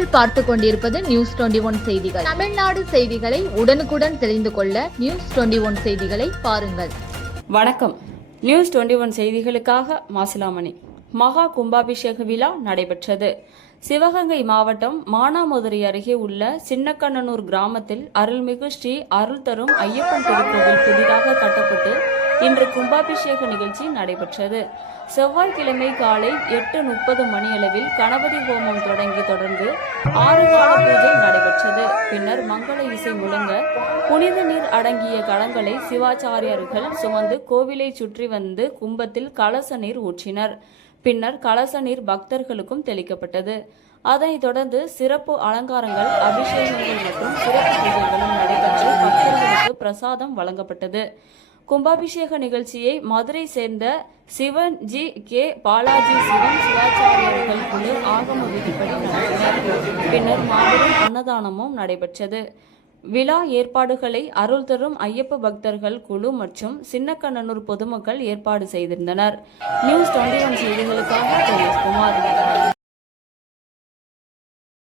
நீங்கள் பார்த்து கொண்டிருப்பது நியூஸ் டுவெண்டி ஒன் செய்திகள். தமிழ்நாடு செய்திகளை உடனுக்குடன் தெரிந்து கொள்ள நியூஸ் டுவெண்டி ஒன் செய்திகளை பாருங்கள். வணக்கம். நியூஸ் டுவெண்டி ஒன் செய்திகளுக்காக மாசிலாமணி. மகா கும்பாபிஷேக விழா நடைபெற்றது. சிவகங்கை மாவட்டம் மானாமதுரை அருகே உள்ள சின்னக்கண்ணனூர் கிராமத்தில் அருள்மிகு ஸ்ரீ அருள் தரும் ஐயப்பன் திருக்கோவில் புதிதாக கட்டப்பட்டு இன்று கும்பாபிஷேக நிகழ்ச்சி நடைபெற்றது. செவ்வாய்க்கிழமை காலை எட்டு முப்பது மணியளவில் கணபதி ஹோமம் தொடங்கி தொடர்ந்து ஆறு கால பூஜை நடைபெற்றது. பின்னர் மங்கள இசை முழங்க புனித நீர் அடங்கிய களங்களை சிவாச்சாரியார்கள் சுமந்து கோவிலை சுற்றி வந்து கும்பத்தில் கலச நீர் ஊற்றினர். பின்னர் கலச நீர் பக்தர்களுக்கும் தெளிக்கப்பட்டது. அதனைத் தொடர்ந்து சிறப்பு அலங்காரங்கள் அபிஷேகங்கள் மற்றும் சிறப்பு பூஜைகளும் நடைபெற்று பக்தர்களுக்கு பிரசாதம் வழங்கப்பட்டது. கும்பாபிஷேக நிகழ்ச்சியை மதுரை சேர்ந்த சிவன் ஜி கே பாலாஜி சிவன் சிவாச்சாரியர்கள் குழு ஆகம விதிப்படி நடத்தினர். பின்னர் மாபெரும் அன்னதானமும் நடைபெற்றது. விழா ஏற்பாடுகளை அருள் தரும் ஐயப்ப பக்தர்கள் குழு மற்றும் சின்னக்கண்ணனூர் பொதுமக்கள் ஏற்பாடு செய்திருந்தனர். நியூஸ் டுவெண்ட்டி ஒன் செய்திகளுக்காக குமார்.